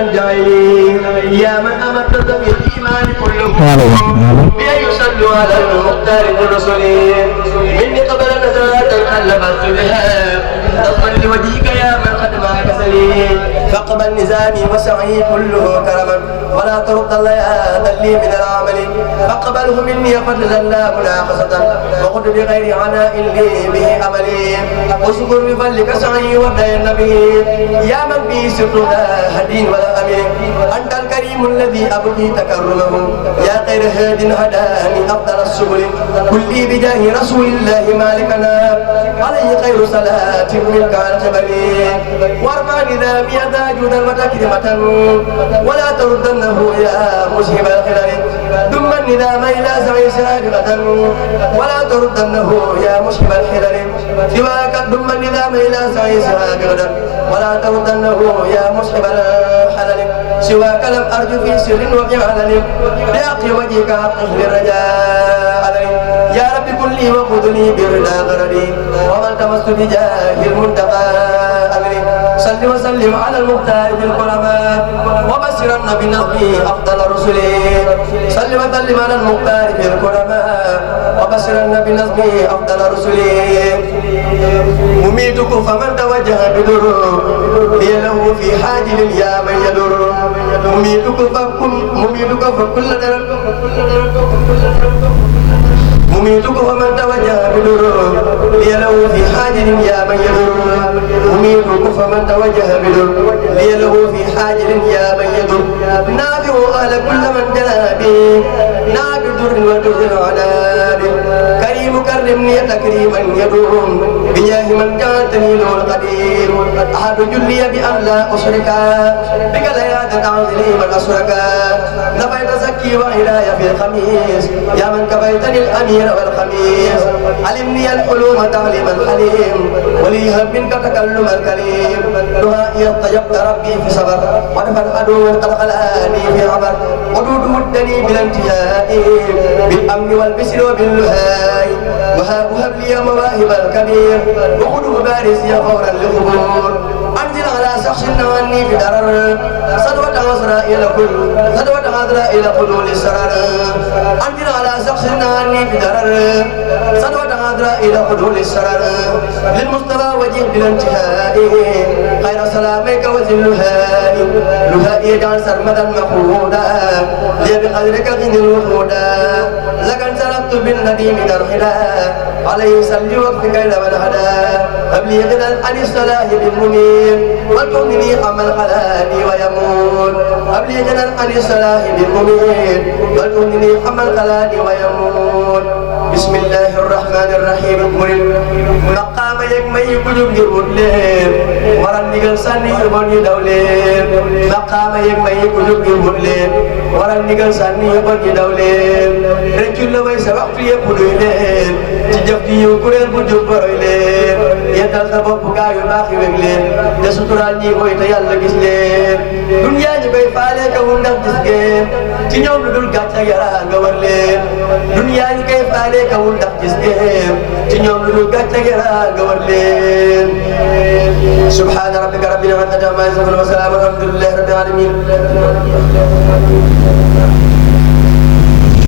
الجاهلين يا من أمرت ذوي الإيمان كلهم بأن يصلوا على المختار المرسلين مني قبل نزلات لبثت بها نظما لوجهك يا من قد معك سليم فاقبل نزامي وسعي كله كرما ولا ترد اللياذ لي من العمل فاقبله مني فضلا لا مناقصة وخذ بغير عناء لي به أملي واذكر بفضلك سعي ودين به يا من به سرنا هدين ولا أمين أنت الكريم الذي أبغي تكرمه يا خير هاد هداني أفضل السبل كلي بجاه رسول الله مالكنا عليه خير صلاة منك على الجبل وارفع نظامي ذا جودا وتكرمة ولا تردنه يا مشهب الخلل ثم النظام إلى سعي سابقة ولا تردنه يا مشهب الخلل سواك ثم النظام إلى سعي سابقة ولا تردنه يا مشهب الحلل سواك لم أرجو في سر وفي علن بحق وجهك حقه للرجاء يا رب كلي وخذني برضا غرري ومن تمست بجاه المنتقى أمري صل وسلم على المختار بالكرماء وبشرن بنصبه أفضل الرسل صل وسلم على المختار بالكرماء وبشرن بنصبه أفضل الرسل مميتك فمن توجه بدر هي له في حاجل يا من يدر مميتك فكل در مميتك فمن توجه بدر لي له في حاجل يا من يدر مميتك فمن توجه بدر لي له في حاجل يا من يدر نافع أهل كل من جنى بي نافع در وتجر على كريم كرمني تكريما يدوم بجاه من جاتني له القدير أحد جلي بأن لا أشرك بك لا يتعظني من أشرك نفيت زكي وإلهي في الخميس يا من كفيتني الأمير والخميس علمني الحلوم تعليما حليم وليهب منك تكلم الكريم دعائي اطيبت ربي في صبر ودفع العدو قد خلاني في عبر ودود ودني بلا انتهاء بالأمن والبسر وباللهاء وهب لي مواهب الكبير وخذ بارزي فورا للقبور أنزل على شخص عني في درر صدوة عذراء حلول السرر أنزل على شخص عني في درر صدوة عذراء حلول السرر للمصطفى وجه بلا انتهاء خير سلامك وزلها لها يجعل سرمدا مخودا لي بقدرك غني الوحودا لك انسلبت بالنبي من الخلا عليه سل وقفك إلى من هدى أبلي غنى عن الصلاح بالمنير وتغنني عمل خلاني ويموت أبلي غنى عن الصلاح بالمنير وتغنني عمل خلاني ويموت بسم الله الرحمن الرحيم مقام يكمي كجوب جرولين ورن نيغل ساني يبوني دولين مقام يكمي كجوب جرولين ورن نيغل ساني يبوني دولين رجل وي سبق في يبولين تجف ديو كورل بجوب برويلين يدال تبوب كايو باخي وغلين دسوترال ني كوي تيال لغيس لين دنيا ني كوي فالé ka wu ndax gis ngeen ci ñoom lu dul gàcce yara nga war leen dunya ñi koy faale ka wu ndax gis ngeen ci ñoom lu dul gàcce yara nga war leen subhana rabbika rabbil izzati amma yasifun wa salamun alhamdulillahi rabbil alamin